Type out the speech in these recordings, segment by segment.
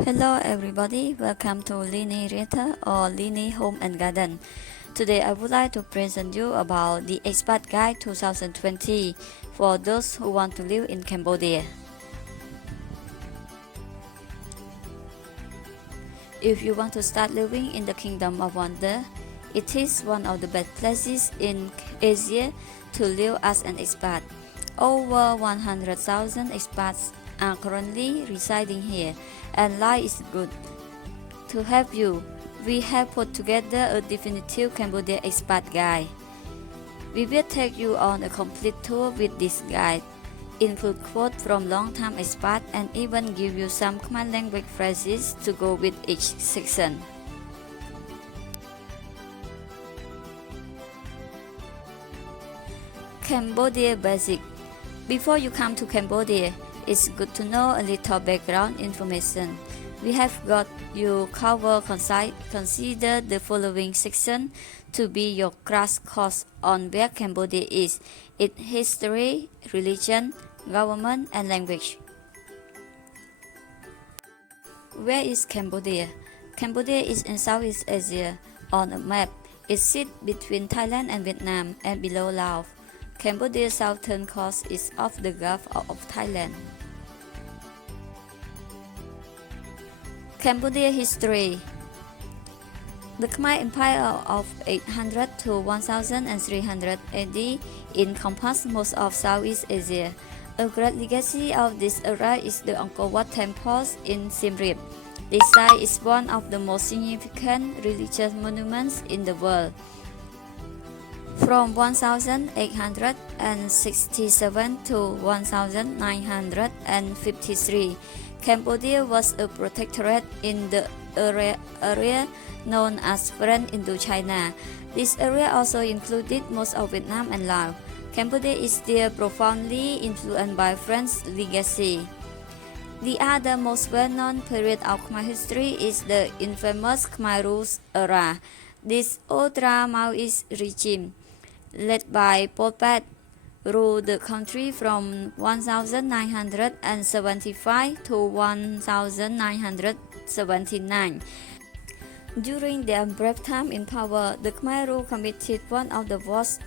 Hello everybody, welcome to LYNY Realtor or LYNY Home and Garden. Today I would like to present you about the Expat Guide 2020 for those who want to live in Cambodia. If you want to start living in the Kingdom of Wonder, it is one of the best places in Asia to live as an expat. Over 100,000 expats are currently residing here, and life is good. To help you, we have put together a definitive Cambodia expat guide. We will take you on a complete tour with this guide, include quotes from long-time expats and even give you some Khmer language phrases to go with each section. Cambodia Basic. Before you come to Cambodia, it's good to know a little background information. We have got you covered. Consider the following section to be your crash course on where Cambodia is, its history, religion, government, and language. Where is Cambodia? Cambodia is in Southeast Asia. On a map, it sits between Thailand and Vietnam and below Laos. Cambodia's southern coast is off the Gulf of Thailand. Cambodia history. The Khmer Empire of 800 to 1300 AD encompassed most of Southeast Asia. A great legacy of this era is the Angkor Wat temples in Siem Reap. This site is one of the most significant religious monuments in the world. From 1867 to 1953, Cambodia was a protectorate in the area known as French Indochina. This area also included most of Vietnam and Laos. Cambodia is still profoundly influenced by French legacy. The other most well-known period of Khmer history is the infamous Khmer Rule era. This ultra-Maoist regime, led by Pol Pot, ruled the country from 1975 to 1979. During their brief time in power, the Khmer Rule committed one of the worst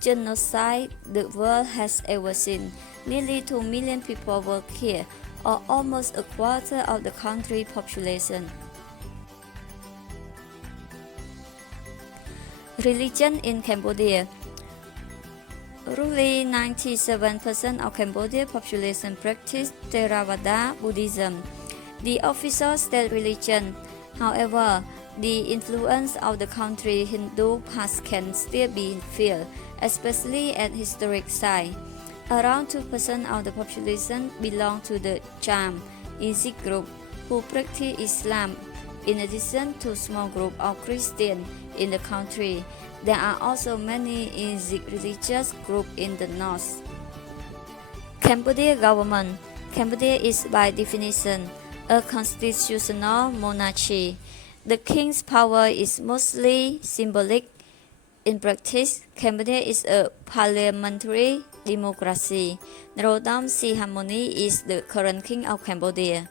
genocides the world has ever seen. Nearly 2 million people were killed, or almost a quarter of the country's population. Religion in Cambodia. Roughly 97% of Cambodian population practice Theravada Buddhism, the official state religion. However, the influence of the country's Hindu past can still be felt, especially at historic sites. Around 2% of the population belong to the Cham, Izig group, who practice Islam. In addition to a small group of Christians in the country, there are also many Izig religious groups in the north. Cambodia government. Cambodia is by definition a constitutional monarchy. The king's power is mostly symbolic. In practice, Cambodia is a parliamentary democracy. Norodom Sihamoni is the current king of Cambodia.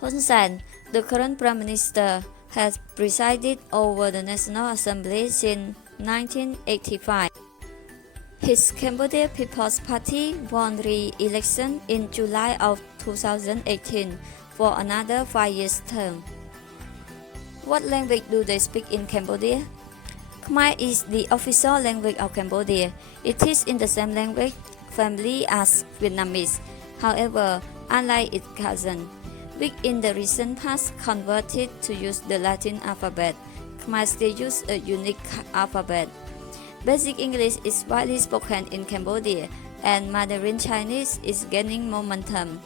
Hun Sen, the current prime minister, has presided over the National Assembly since 1985. His Cambodia People's Party won re-election in July of 2018 for another 5-year term. What language do they speak in Cambodia? Khmer is the official language of Cambodia. It is in the same language family as Vietnamese. However, unlike its cousin, which in the recent past converted to use the Latin alphabet, Khmer still uses a unique alphabet. Basic English is widely spoken in Cambodia, and Mandarin Chinese is gaining momentum.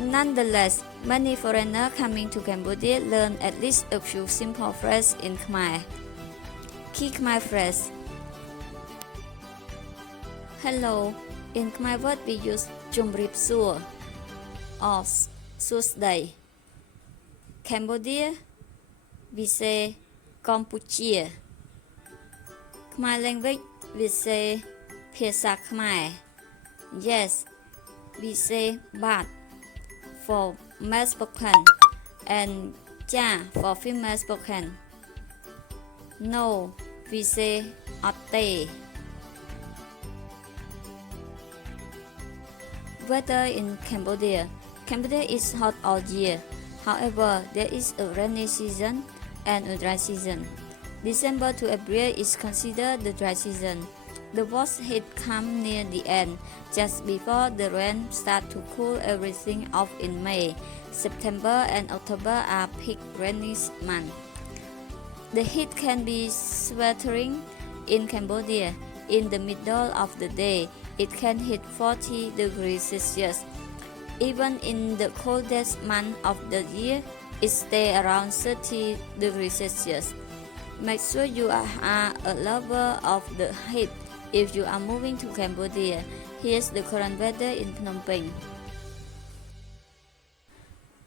Nonetheless, many foreigners coming to Cambodia learn at least a few simple phrases in Khmer. Key Khmer phrase. Hello. In Khmer word we use Chumrip Sur or Susday. Cambodia, we say Campuchia. Khmer language, we say Phesa Khmer. Yes, we say Bat. for male spoken and ja for female spoken. No, we say otte. Weather in Cambodia. Cambodia is hot all year. However, there is a rainy season and a dry season. December to April is considered the dry season. The worst heat comes near the end, just before the rain starts to cool everything off in May. September and October are peak rainy months. The heat can be sweltering in Cambodia. In the middle of the day, it can hit 40 degrees Celsius. Even in the coldest month of the year, it stays around 30 degrees Celsius. Make sure you are a lover of the heat if you are moving to Cambodia. Here's the current weather in Phnom Penh.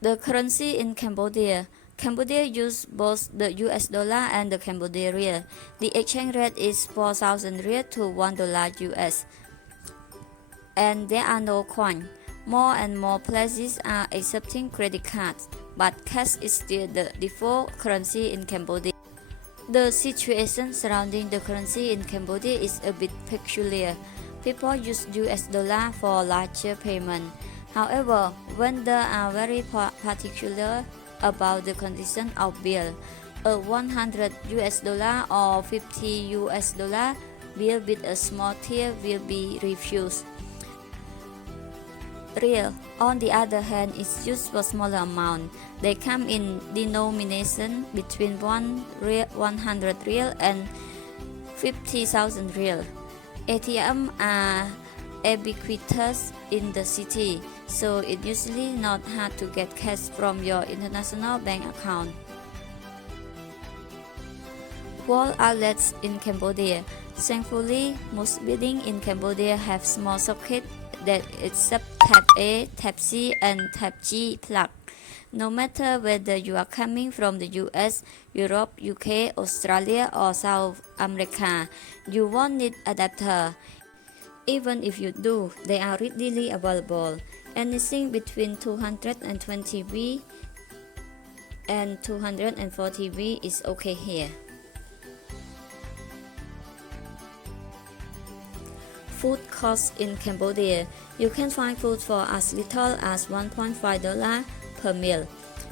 The currency in Cambodia. Cambodia uses both the US dollar and the Cambodian riel. The exchange rate is 4,000 riel to $1 US. And there are no coins. More and more places are accepting credit cards, but cash is still the default currency in Cambodia. The situation surrounding the currency in Cambodia is a bit peculiar. People use US dollar for larger payment. However, vendors are very particular about the condition of bill. A 100 US dollar or 50 US dollar bill with a small tier will be refused. Riel, on the other hand, is used for smaller amount. They come in denomination between 100 riel and 50,000 riel. ATM are ubiquitous in the city, so it's usually not hard to get cash from your international bank account. Wall outlets in Cambodia. Thankfully, most buildings in Cambodia have small sockets that accept Type A, Type C, and Type G plug. No matter whether you are coming from the US, Europe, UK, Australia, or South America, you won't need adapter. Even if you do, they are readily available. Anything between 220V and 240V is okay here. Food costs in Cambodia. You can find food for as little as $1.5 per meal.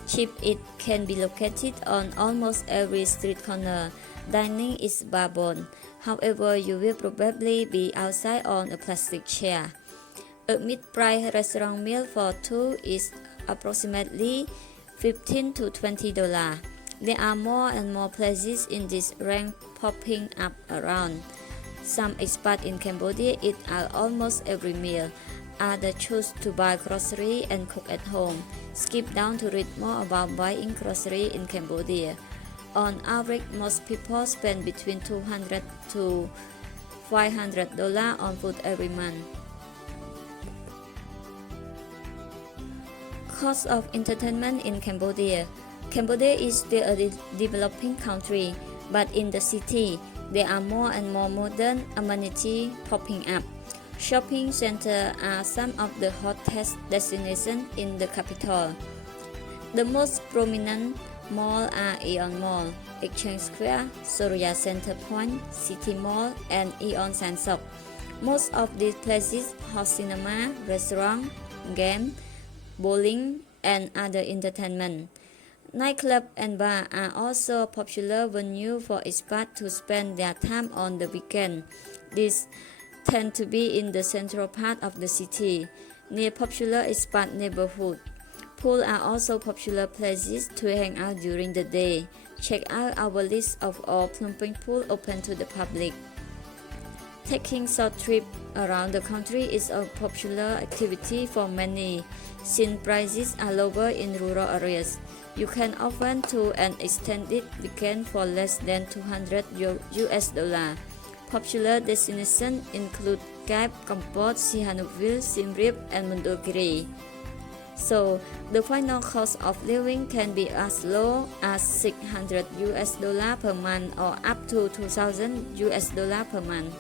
Cheap, it can be located on almost every street corner. Dining is barbon. However, you will probably be outside on a plastic chair. A mid-price restaurant meal for two is approximately $15 to $20. There are more and more places in this range popping up around. Some expats in Cambodia eat out almost every meal. Others choose to buy groceries and cook at home. Skip down to read more about buying groceries in Cambodia. On average, most people spend between $200 to $500 on food every month. Cost of entertainment in Cambodia. Cambodia is still a developing country, but in the city, there are more and more modern amenities popping up. Shopping centers are some of the hottest destinations in the capital. The most prominent malls are Aeon Mall, Exchange Square, Soraya Center Point, City Mall, and Aeon Sansok. Most of these places host cinema, restaurants, games, bowling, and other entertainment. Nightclubs and bars are also popular venues for expats to spend their time on the weekend. These tend to be in the central part of the city, near popular expat neighborhoods. Pools are also popular places to hang out during the day. Check out our list of all Phnom Penh pools open to the public. Taking short trips around the country is a popular activity for many, since prices are lower in rural areas. You can often to an extended weekend for less than $200 US. Popular destinations include Kap, Kampot, Sihanoukville, Siem Reap, and Mondulkiri. So, the final cost of living can be as low as $600 US per month or up to $2,000 US per month.